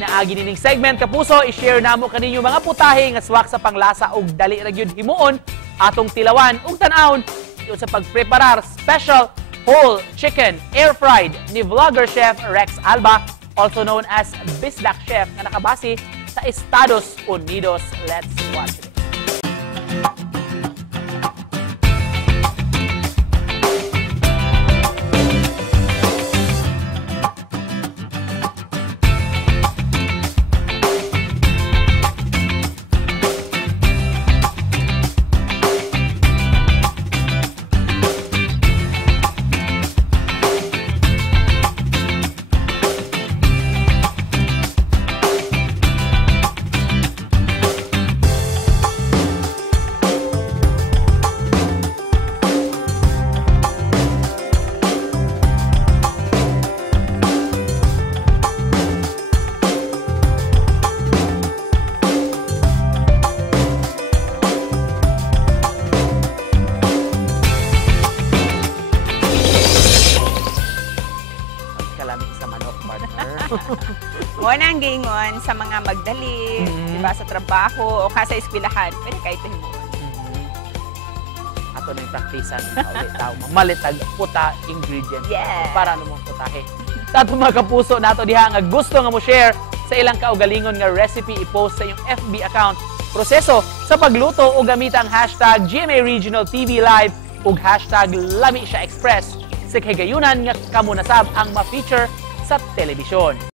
pinaagi nining segment kapuso, i-share namo kaninyo mga putahe nga swak sa panglasa ug dali ra gyud himuon atong tilawan ug tan-awon sa pagpreparar special whole chicken air fried ni vlogger chef Rex Alba, also known as Bisdak Chef, na nakabase sa Estados Unidos. Let's watch it. Unang gingon sa mga magdali, diba, sa trabaho o sa eskwelahan, pwede kahit himuon. Ato na yung praktisan, malitag puta ingredient para naman putahe. Sa itong mga kapuso nato diha nga gusto nga mo share sa ilang kaugalingon nga recipe, i-post sa iyong FB account. Proseso sa pagluto o gamit ang hashtag GMA Regional TV Live ug hashtag lami siya express. Sa kagayunan nga kamunasab ang ma-feature sa telebisyon.